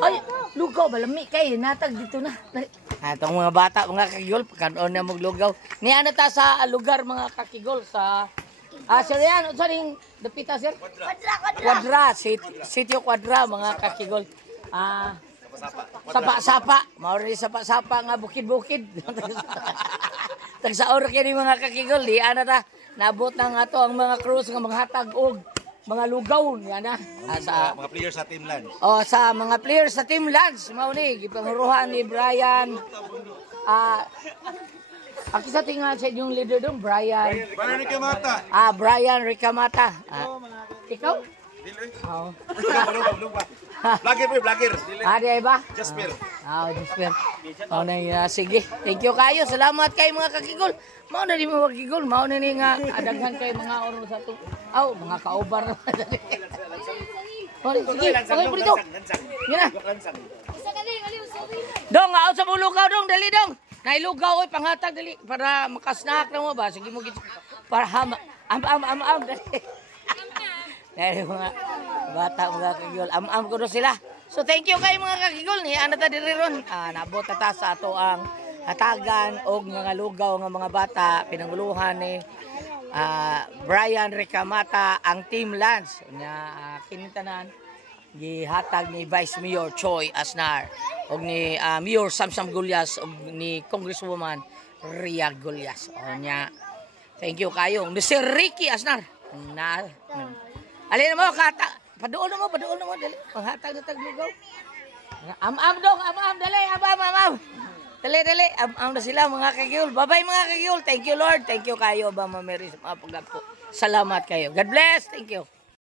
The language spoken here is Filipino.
Ay, lugaw, balami kayo, natag dito na. Itong mga bata, mga kakigol, pagkanoon na maglugaw. Niya na ta sa lugar, mga kakigol, sa... sir yan, saan yung dapita, sir? Quadra, Sitio Quadra, mga kakigol. Sapa-sapa, mauri sapa-sapa nga bukid-bukid. Tagsaor kini mga kakigol, di ana ta. Nabot na nga to ang mga crews nga maghatag og mga lugaw niya na sa mga players sa Team Lance. Sa mga players sa Team Lance mao ni gipanguruhan ni Brian. Aki sa tinga sa inyong leader dong Brian Ricamata. Brian Ricamata. Ikaw? Oh. Vlogger. Di ba? Jasper. Jasper. Sige. Thank you kayo. Salamat kay mga kakigol. Mao na di mo kakigol. Mao na ni nga adaghan kay mga oro sa to. Mga kaubar. Sige, okay po dito. Yan na. Dong, out sa bulugaw dong. Dali dong. Nailugaw oy panghatag dali para makasnack na mo ba. Sige mo gito. Para dali. Dahil mga bata, mga kakigol, am ko na sila. So thank you kayo mga kakigol ni ano ta diri ron. Nabot ta sa ato ang hatagan og mga lugaw nga mga bata pinanguluhan ni Brian Ricamata ang Team Lance nya kinintanan gihatag ni Vice Mayor Choi Asnar og ni Mayor Samsam Gulyas og ni Congresswoman Ria Gulyas. Nya thank you kayo ni Sir Ricky Asnar. Alin mo kata, paduol mo dali. Panghatag na taglugaw. Am dong, dali, am. Dali, am na sila mga kakigol. Bye-bye mga kakigol. Thank you Lord. Thank you kayo ba Mary sa mga paggapo. Salamat kayo. God bless. Thank you.